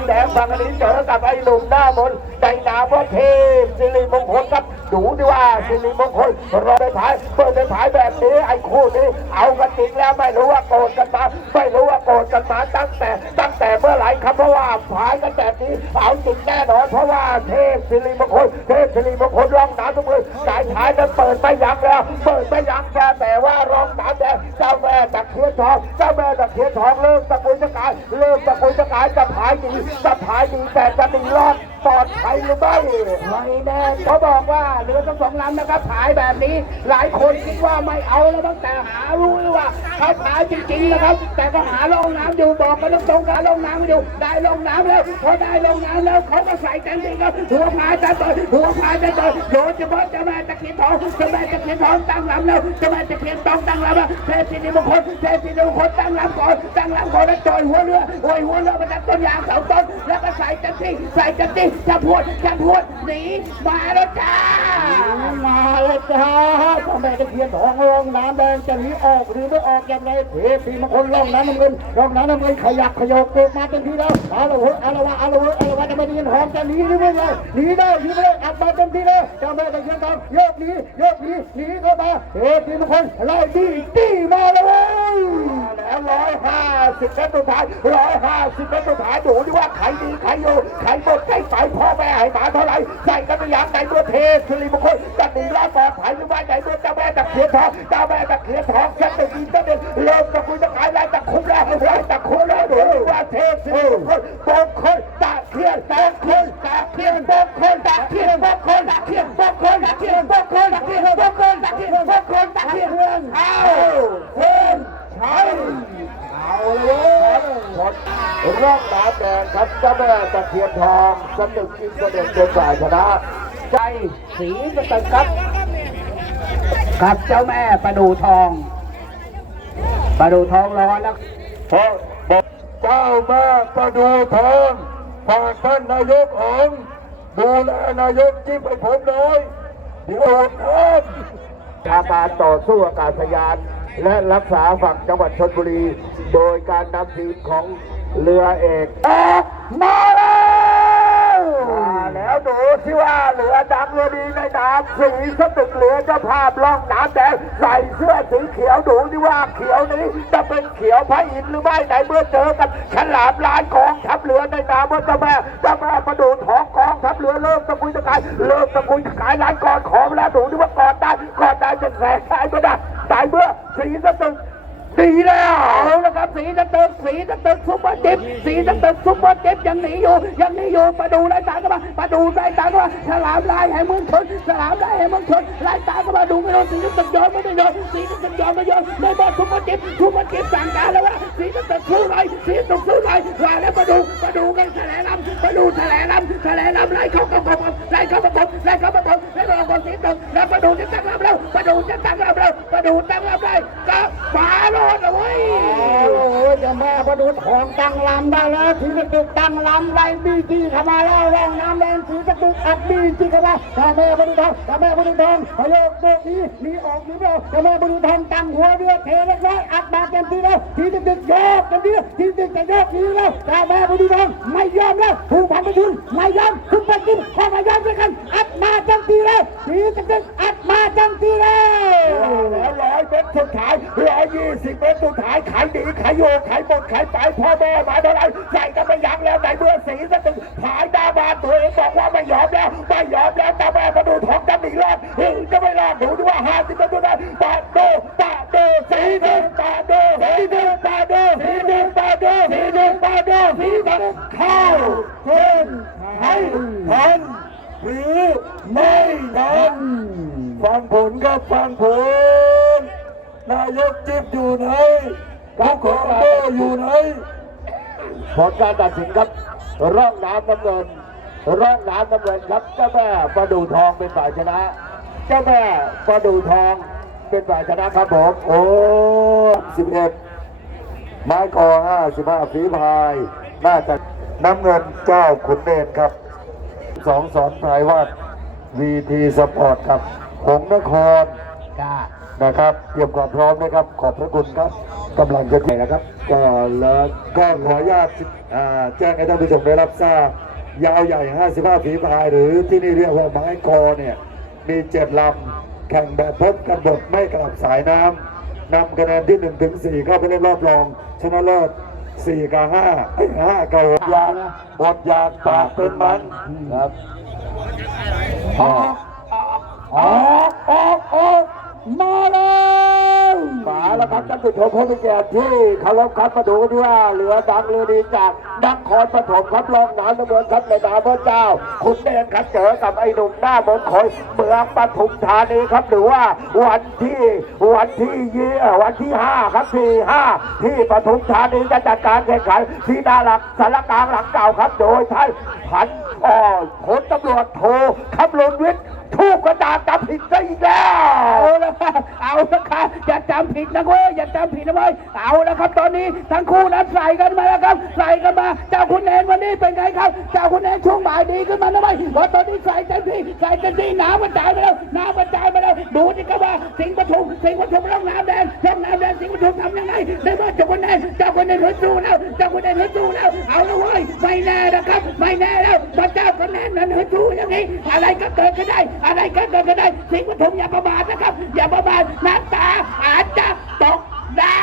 ำแดงบางอันนี้เจอกับไอ้หนุ่มหน้ามนใจนามว่าเทพสิริมงคลครับดูดิว่าสิริมงคลรอได้ถ่ายเปิดได้ถ่ายแบบนี้ไอ้คู่นี้เอากันจริงแล้วไม่รู้ว่าโกรธกันมาไม่รู้ว่าโกรธกันมาตั้งแต่ ตั้งแต่เมื่อไหร่ครับเพราะว่าผายกันแบบนี้เอาจริงแน่นอนเพราะว่าเทพสิริมงคลเทพสิริมงคลร้องหนาทุกมือสายถ่ายนั้นเปิดไม่ยั้งแล้ว เปิดไม่ยั้งแค่แต่ว่าร้องหนาแต่เจ้าแม่ตะ ทองเจ้าแม่ตะเคียนทองเริ่มตะกุยตะกายเริ่มตะกุยตะกายจะหายดีจะหายดีแต่จะหนีรอด ปลอดภัยหรือไม่ไม่แน่เขาบอกว่าเรือทั้งสองลำนะครับผายแบบนี้ หลายคนคิดว่าไม่เอาแล้วตั้งแต่หารู้ว่าเขาผายจริงๆนะครับ แต่ก็หาลงน้ำอยู่บอกกันตรงๆการลงน้ำอยู่ได้ลงน้ำแล้วพอได้ลงน้ำแล้วเขาก็ใส่เต็มที่ครับหัวพาจะต่อยหัวพาจะต่อยโดยเฉพาะจ้าแม่ตะเคียนทองจ้าแม่ตะเคียนทองตั้งลำแล้วจ้าแม่ตะเคียนทองตั้งลำแล้วเทพสิริมงคลเทพสิริมงคลตั้งลำก่อนตั้งลำก่อนแล้วจ่อยหัวเรือโอยหัวเรือมาจากต้นยางเสาต้นแล้วก็ใส่เต็มที่ใส่เต็มที่จะพวดจะพวดหนีมาแล้วจ้ามาแล้วจ้าเจ้าแม่ตะเคียนทองร่องน้ำแดงจะหนีออกหรือไม่ออกอย่างไรเทพีมงคลร่องน้ำน้ำเงินร่องน้ำน้ำเงินขยับขยโกเกิดมาเต็มที่แล้วเอาละว้ยเอาละวะอาละว้ยเอาละวะจะไม่ได้ยินหอมจะหนีหรือไม่เลยหนีได้หรือไม่ได้อัดมาเต็มที่แล้วเจ้าแม่ตะเคียนทองโยกหนีโยกหนีหนีเข้ามาเทพีมงคลไล่ดีดีมาแล้วเว้ย แล้วร้อยห้าสิบเมตรสุดท้ายร้อยห้าสิบเมตรสุดท้ายดูดิว่าใครดีใครอยู่ใครหมดใครไปพ่อแม่ให้หมาเท่าไหร่ใส่กันไปย่างไหนเมื่อเทสิริมงคลตัดหนึ่งรอดปลอดภัยหรือว่าไหนเมื่อเจ้าแม่ตะเคียนทองเจ้าแม่ตะเคียนทองฉันจะเด่นเจ้า สนึกกินเสด็จเป็นฝ่ายชนะใจสีสตึกครับกับเจ้าแม่ประดูทองประดูทองร้อนแล้วเพราะบอกเจ้าแม่ประดูทองฝากท่านนายกองค์ดูแลนายกจิ๊บให้ผมหน่อยเดี๋ยวอดท่านอาการต่อสู้อากาศยาน และรักษาฝั่งจังหวัดชนบุรี โดยการนำทีมของเรือเอกออกมาแล้วมาแล้วดูที่ว่าเรือ ดังเรือดีในน้ำสีสตึกเรือเจ้าภาพล่องน้ำแดงใส่เสื้อสีเขียวดูที่ว่าเขียวนี้จะเป็นเขียวพระอินทร์หรือไม่ไหนเมื่อเจอกันฉลามลายกองทัพเรือในน้ำว่าเจ้าแม่เจ้าแม่ประดูท้องกองทัพเรือเริ่มตะกุยตะกายเริ่มตะกุยตะกายลายกอนของแล้วดูที่ว่ากอดได้กอดได้จะแสงได้ไม่ได้ตายเมื่อสีสตึก ดีแล้วเอาละครับสีตะเตึกสีตะเตึกซุปเปอร์จิ๊บสีตะเตึกซุปเปอร์จิ๊บยังหนีอยู่ยังหนีอยู่ประดูไล่ตามกันมาประดูไล่ตามกันมาฉลามลายแห่งเมืองชนฉลามลายแห่งเมืองชนไล่ตามกันมาดูไม่โดนสีตะเตึกย้อนไม่ได้ย้อนสีตะเตึกย้อนไม่ย้อนในบอลซุปเปอร์จิ๊บซุปเปอร์จิ๊บสั่งการแล้วว่าสีตะเตึกสู้ไรสีตะเตึกสู้ไรว่าแล้วประดูประดูกันแถลงลำประดูแถลงลำแถลงลำไล่เข้าเข้าเข้าไล่เข้าประกบไล่เข้าประกบไล่เข้าประกบสีตึกแล้วประดูจะตั้งลำแล้วประดูจะตั้งลำแล้วประดูตั้งลำได้ก็ฝาโลดเอาไว้โอ้ยจะแม่ประดูทองตั้งลำได้แล้วสีสตึกตั้งลำไล่บีจีเข้ามาแล้วร่องน้ำแดงสีสตึกอัดบีจีเข้ามาถ้าแม่ประดูทองถ้าแม่ประดูทองพยกโบกนี้หนีออกหนีไม่ออกถ้าแม่ประดูทองตั้งหัวเรือเทเล็กน้อยอัดมาเต็มที่แล้วสีสตึกโยกเต็มที่แล้วสีสตึกจะโยกหนีแล้วถ้าแม่ประดูทองไม่ยอมแล้วผู้พันประทุนไม่ยอมทุกคนกินข้ามายอมด้วยกันอัดมาเต็มที่แล้วสีสตึกอัดมาเต็มที่แล้ว ตรสุดท้ายร้อยยี่สิบเมตรสุดท้ายขายดีขายโยขายหมดขายไปพ่อแม่มาเท่าไรใส่กันไปยังแล้วในเมื่อสีสตึกขายดาบานตัวเองบอกว่าไม่ยอมแล้วไม่ยอมแล้วตาแม่มาดูทองจะหนีกรอดหึงจะไม่รอดดูด้วยว่าห้าสิบเมตรสุดท้ายปาโดปาโดสีหนึ่งปาโดสีหนึ่งปาโดสีหนึ่งปาโดสีหนึ่งปาโดสีหนึ่งเข้าเส้นให้ทันหรือไม่ทันฟังผลครับฟังผล นายกจิ๊บอยู่ไหนทุกคนโตอยู่ไหนผลการตัดสินครับ ร่องน้ำน้ำเงิน ร่องน้ำน้ำเงินครับ เจ้าแม่ประดูทองเป็นฝ่ายชนะ เจ้าแม่ประดูทองเป็นฝ่ายชนะครับผม โอ้สิบเอ็ดไม้กอห้าสิบห้าฝีพายน่าจะน้ำเงินเจ้าขุนเดนครับสองสอนไพรวัดวีทีสปอร์ตครับหงส์นครจ้า นะครับเตรียมความพร้อมนะครับ ขอบพระคุณครับกำลังจะถึงนะครับก็แล้วก็ขออนุญาตอ่าแจ้งให้ท่านผู้ชมได้รับทราบยาวใหญ่ 55 ฝีพาย หรือที่นี่เรียกว่าไม้คอเนี่ยมีเจ็ดลำแข่งแบบพบกันบทไม่กลับสายน้ำนำคะแนนที่1ถึง4เข้าไปเล่นรอบรอง ชนะเลิศ4กับ5ไอ้ย5กับหกยางบทยางปากเป็นมันครับออกออกออกออก มาแล้วมาแล้วครับท่านผู้ชมผู้มีเกียรติที่เคารพครับมาดูดีว่าเหลือดังเรือดีจากนครปฐมครับรองน้ำตำบลครับในนามพระเจ้า คุณเดนครับเจอกับไอ้หนุ่มหน้ามนคอยเมืองปทุมธานีครับหรือว่าวันที่วันที่ยี่วันที่ห้าครับที่ห้าที่ปทุมธานีจะจัดการแข่งขันที่ดาหลักสารกลางหลังเก่าครับ โดยท่านพันอ่อนพลตำรวจโทคำลนวิทย์ทู ละเอาละครับอย่าจำผิดนะเว้ยอย่าจำผิดนะเว้ยเอาละครับ ตอนนี้ทั้งคู่นั้นใส่กันมาแล้วครับ ใส่กันมาเจ้าคุณแนนวันนี้เป็นไงครับเจ้าคุณแนนช่วงบ่ายดีขึ้นมาแล้วไหมเพราตอนนี้ใส่เต็มที่ใส่เต็มที่น้ำกระจายไปแล้วน้ำกระจายไปแล้วดูสิครับว่าสิงห์ปทุมสิงห์ปทุมร่องน้ำแดงร่องน้ำแดงสิงห์ปทุมทำยังไงได้ว่าเจ้าคุณแนนเจ้าคุณแนนหัวสู้แล้วเจ้าคุณแนนหัวสู้แล้วเอาละเว้ยไม่แน่นะครับ ไม่แน่แล้วพระเจ้าคุณแนนนั้นหัวสู้อย่างนี้อะไรก็เกิดขึ้นได้ อะไรก็เกิดขึ้นได้ สิงห์ปทุมอย่าประมาทนะครับอย่าประมาทน้ำตาอาจจะตกได้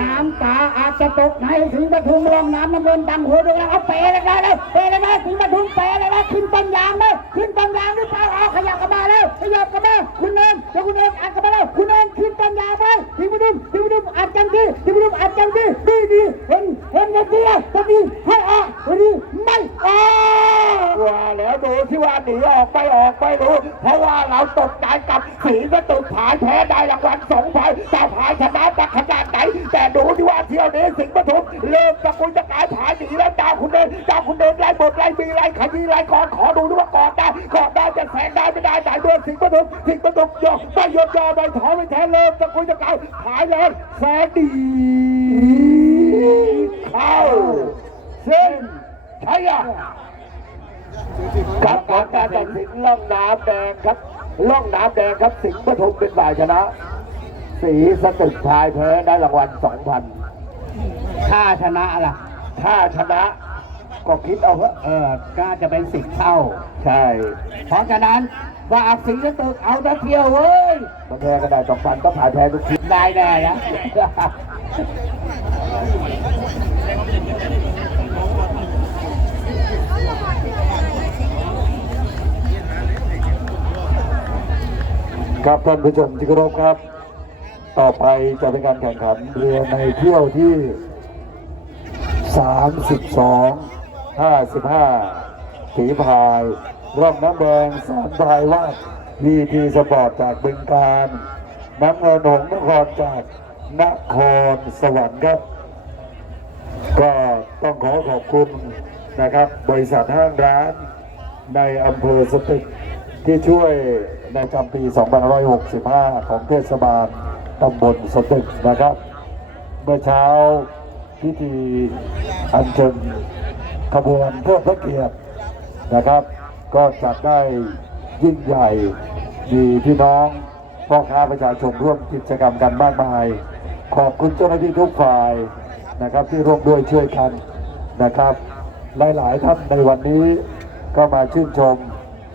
น้ำตาอาจจะตกในสิงห์ปทุมรองน้ำน้ำเงินดังหัวด้วยแล้วเอาเปเลยนะเลยเปเลยนะสิงห์ปทุมเปเลยนะขึ้นต้นยางเลยขึ้นต้นยางหรือเปล่าเอาขยับกลับมาแล้วขยับกลับมาคุณเองแล้วคุณเองอัดกลับมาแล้วคุณเองขึ้นต้นยางไปสิงห์ปทุมสิงห์ปทุมอัดจังที่สิงห์ปทุมอัดจังที่ดีดีเห็นเห็นกันดีตอนนี้ให้ออกวันนี้ไม่ออกว่าแล้วดูที่ว่าหนีออกไปออกไปรู้เพราะว่าเราตก ใจกับสีประตูผายแพ้ได้รางวัลสองพันแต่ผายชนะจะขนาดไหน แต่ดูที่ว่าเที่ยวนี้สิงห์ปทุมเริ่มตะกุยตะกายผายหนีแล้วเจ้าคุณเดินเจ้าคุณเดินไล่บทไล่มีไล่ขยี้ไล่กอนขอดูด้วยว่ากอดได้กอดได้จะแสงได้ไม่ได้ไหนด้วยสิงห์ปทุมสิงห์ปทุมยกไม่ยกยอไม่ถอยไม่แท้เริ่มตะกุยตะกายผายแล้วแสงดีเข้าเส้นชัยยะครับการการตัดสินล่องน้ำแดงครับ ล่องน้ำแดงครับสิงห์ปทุมเป็นฝ่ายชนะ สีสตึกชายแพ้ได้รางวัลสองพันถ้าชนะล่ะ ถ้าชนะ ก็คิดเอาเถอะเออก็จะเป็นสิบเท่า ใช่เพราะฉะนั้นฝากสิงห์ตึกเอาตะเที่ยวเว้ยมาแพ้ก็ได้สองพันก็ผ่านแพ้ทุกทีได้แน่นะ ครับท่านผู้ชมที่เคารพครับ ต่อไปจะเป็นการแข่งขันเรือในเที่ยวที่ 32 55ฝีพายร่องน้ำแดงสอนพายวาดวีทีสปอร์ตจากบึงการน้ำเงินหงนครจากนครสวรรค์ครับ ก็ต้องขอขอบคุณนะครับ บริษัทห้างร้านในอำเภอสตึก ที่ช่วยในจำปี 2565 ของเทศบาลตำบลสตึกนะครับ เมื่อเช้าพิธีอัญเชิญขบวนเพื่อพระเกียรตินะครับ ก็จัดได้ยิ่งใหญ่ มีพี่น้องพ่อค้าประชาชนร่วมกิจกรรมกันมากมาย ขอบคุณเจ้าหน้าที่ทุกฝ่ายนะครับที่ร่วมด้วยช่วยกันนะครับ หลาย ๆ ท่านในวันนี้ก็มาชื่นชม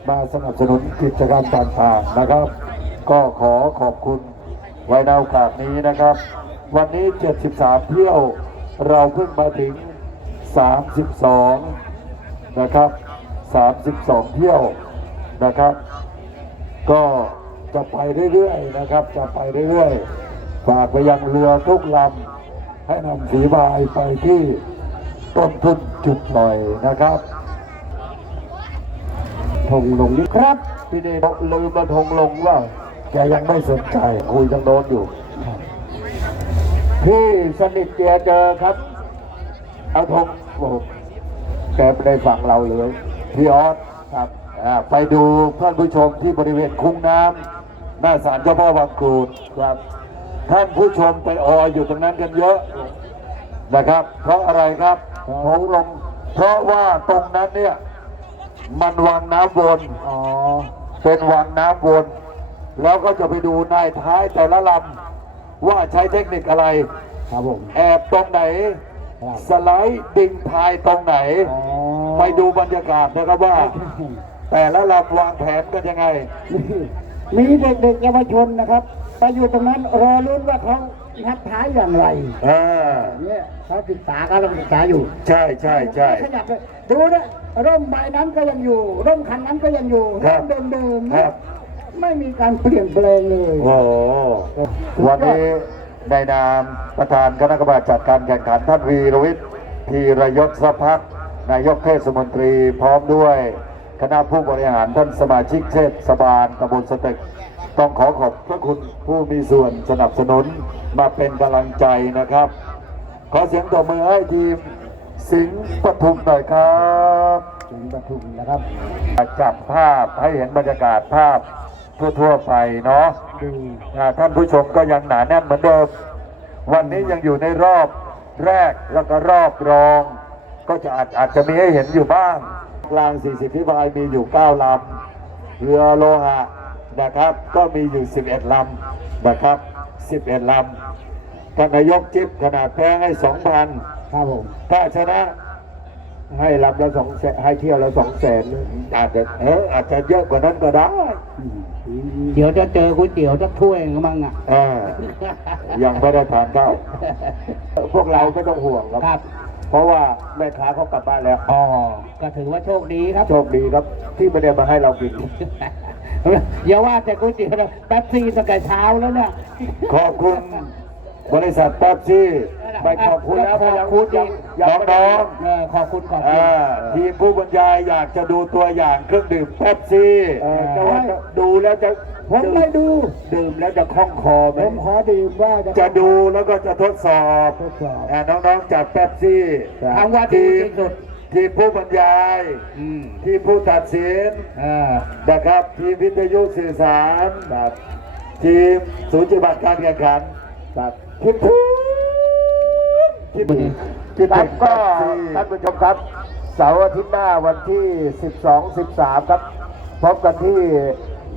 มาสนับสนุนกิจกรรมต่างๆนะครับ ก็ขอขอบคุณไว้ในโอกาสนี้นะครับ วันนี้ 73 เที่ยวเราเพิ่งมาถึง 32 นะครับ 32 เที่ยวนะครับ ก็จะไปเรื่อยๆนะครับ จะไปเรื่อยๆ ฝากไปยังเรือทุกลำให้นำสีบายไปที่ต้นทุนจุดปล่อยนะครับ ธงลงนี่ครับ พี่เดชลืมมาธงลงว่า แกยังไม่สนใจคุยทางโน้นอยู่ พี่สนิทเกียเจอครับ เอาธงโอ้โหแกไม่ได้ฟังเราเลยพี่ออสครับไปดูเพื่อนผู้ชมที่บริเวณคุ้งน้ำหน้าศาลเจ้าพ่อบางกรูดครับ ท่านผู้ชมไปอออยู่ตรงนั้นกันเยอะนะครับ เพราะอะไรครับผมลงเพราะว่าตรงนั้นเนี่ย มันวังน้ำวน อ๋อ เป็นวังน้ำวน แล้วก็จะไปดูนายท้ายแต่ละลำว่าใช้เทคนิคอะไร ครับผม แอบตรงไหน ครับสไลด์ดิ่งพายตรงไหน อ๋อไปดูบรรยากาศนะครับว่า แต่ละลำวางแผนกันยังไง มีเด็กๆเยาวชนนะครับ ไปอยู่ตรงนั้นรอลุ้นว่าเขานับท้ายอย่างไรอ่า เนี่ยเขาศึกษากำลังศึกษาอยู่ใช่ใช่ใช่ขยับเลยดูนะ ร่มใบนั้นก็ยังอยู่ ร่มคันนั้นก็ยังอยู่ครับเดิมเดิมๆครันะบไม่มีการเปลี่ยนแปลงเลยโอ้โหวันนี้ในนามประธานคณะกรรมการจัดการแข่งขันท่านวีรวิทย์พีรยศสพักดิ์นายกเทศมนตรีพร้อมด้วยคณะผู้บริหารท่านสมาชิกเทศบาลตำบลสตึก ต้องขอขอบพระคุณผู้มีส่วนสนับสนุนมาเป็นกำลังใจนะครับ ขอเสียงตบมือให้ทีม สิงห์ปทุมหน่อยครับถึงปทุมนะครับจับภาพให้เห็นบรรยากาศภาพทั่วๆไปเนาะดูอ่าท่านผู้ชมก็ยังหนาแน่นเหมือนเดิม วันนี้ยังอยู่ในรอบแรกแล้วก็รอบรอง ก็จะอาจอาจจะมีให้เห็นอยู่บ้าง กลาง 40พิบายมีอยู่ 9 ลำ เรือโลหะนะครับ ก็มีอยู่ 11 ลำนะครับ 11 ลำท่านนายกจิ๊บขนาดแพ้ให้ 2,000 ครับผมถ้าชนะให้ลำละสองแสนให้เที่ยวละสองแสนอาจจะเอออาจจะเยอะกว่านั้นก็ได้ เดี๋ยวจะเจอก๋วยเตี๋ยวสักถ้วยก็มั่งอะอ่ายังไม่ได้ทานข้าวพวกเราก็ต้องห่วงครับ ครับเพราะว่าแม่ค้าเขากลับบ้านแล้ว อ๋อก็ถือว่าโชคดีครับ โชคดีครับที่ไม่ได้มาให้เรากิน อย่าว่าแต่ก๋วยเตี๋ยวนะแป๊บซี่ตั้งแต่เช้าแล้วเนี่ยขอบคุณบริษัทแป๊บซี่ ไปขอบคุณแล้วขอบคุณยังยังน้องเออขอบคุณขอบๆคุณอ่าทีมผู้บรรยายอยากจะดูตัวอย่างเครื่องดื่มแป๊บซี่เออแต่ว่าดูแล้วจะผมไม่ดู ดื่มแล้วจะคล่องคอไหผมมขอดื่มว่าจะจะดูแล้วก็จะทดสอบทดสอบอ่าน้องๆจากแป๊บซี่ทำว่าดีที่สุดทีมผู้บรรยายอืมทีมผู้ตัดสินเออนะครับทีมวิทยุสื่อสารครับทีมศูนย์ปฏิบัติการแข่งขันครับคิดถึง คิดถึงคิดคถึรับงก็แป๊บซี่ท่านผู้ชมครับ เสาร์อาทิตย์หน้าวันที่ 12 13 ครับพบกันที่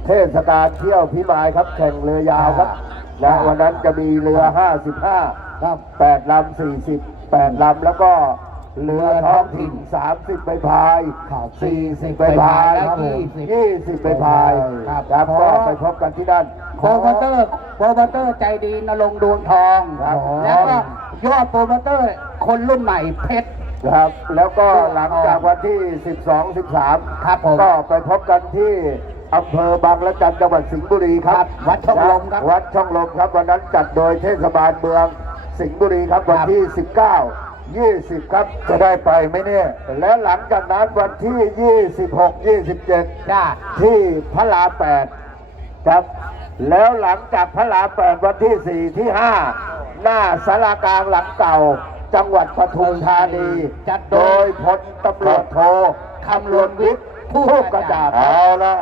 เทศกาลเที่ยวพิมายครับ แข่งเรือยาวครับและวันนั้นจะมีเรือ 55 ครับ 8ลำ40 8ลำแล้วก็เรือท้องถิ่น 30 ใบพายครับ40 ใบพายแล้วครับผมยี่สิบ20 ใบพายครับครับก็ไปพบกันที่นั่น โปรโมเตอร์โปรโมเตอร์ใจดีนรงค์ดวงทองครับ แล้วก็ ยอดโปรโมเตอร์ คนรุ่นใหม่เพชร ครับ แล้วก็หลังจากวันที่ 12 13ครับผมก็ไปพบกันที่อำเภอบางละจันจังหวัดสิงห์บุรีคครัรับบวัดช่องลมครับ วัดช่องลมครับวันนั้นจัดโดยเทศบาลเมืองสิงห์บุรีครับวันที่ 19 20 ครับจะได้ไปไหมเนี่ยและหลังจากนั้นวันที่ 26 27 จ้า ที่พระรามแปดครับ แล้วหลังจากพระรามแปดวันที่สี่ที่ห้า หน้าสารากลางหลังเก่า จังหวัดปทุมธานี จัดโดโดยยพลตำรวจโทคำลวนวิทย์ผู้กระจ่างครับเอาละ